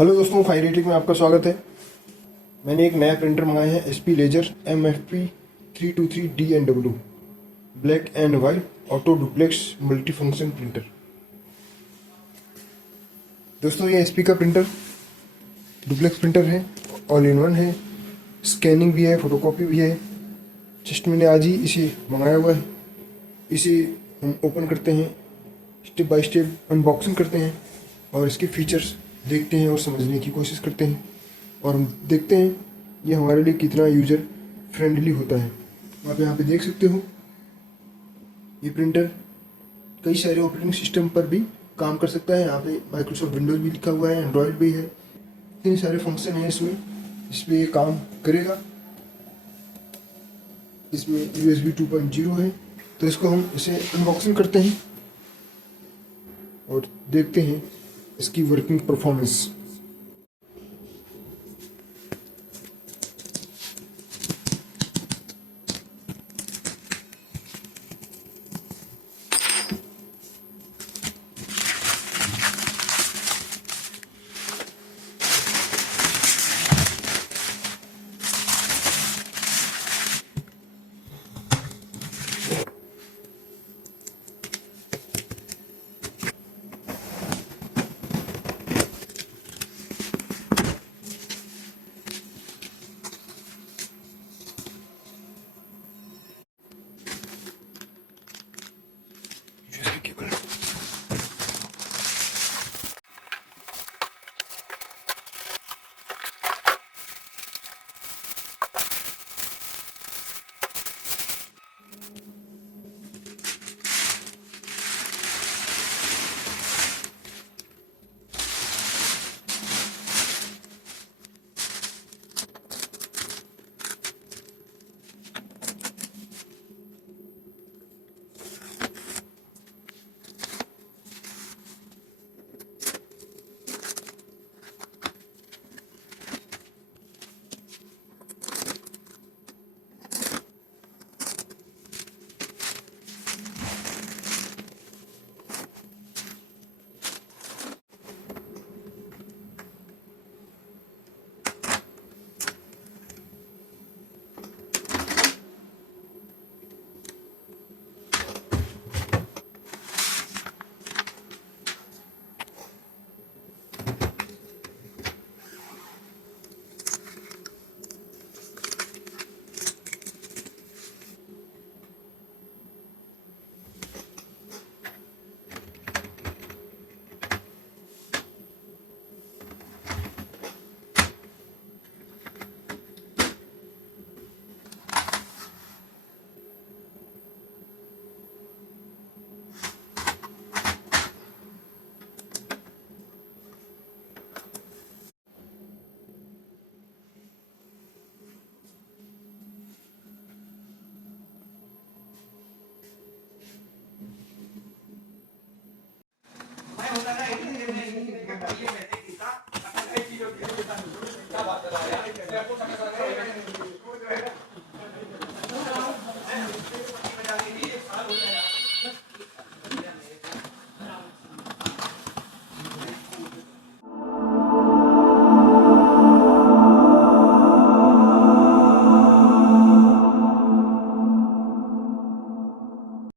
Hello दोस्तों, फाइरेटिक में आपका स्वागत है। मैंने एक नया प्रिंटर मंगाया है, HP laser MFP 323dnw black and white auto duplex multi function printer. दोस्तों ये एचपी का प्रिंटर डुप्लेक्स प्रिंटर है, ऑल इन वन है, स्कैनिंग भी है, फोटोकॉपी भी है। जस्ट मैंने आज ही इसे मंगाया हुआ है। इसे हम ओपन करते हैं, स्टेप बाय स्टेप अनबॉक्सिंग करते हैं और इसके फीचर्स देखते हैं और समझने की कोशिश करते हैं, और हम देखते हैं ये हमारे लिए कितना यूज़र फ्रेंडली होता है। आप यहाँ पे देख सकते हो, ये प्रिंटर कई सारे ऑपरेटिंग सिस्टम पर भी काम कर सकता है। यहाँ पे माइक्रोसॉफ्ट विंडोज़ भी लिखा हुआ है, एंड्रॉयड भी है। इतने सारे फंक्शन हैं इसमें, इसमें ये काम करेगा। इसमें USB 2.0 है। तो इसको हम इसे अनबॉक्सिंग करते हैं और देखते हैं इसकी वर्किंग परफॉर्मेंस।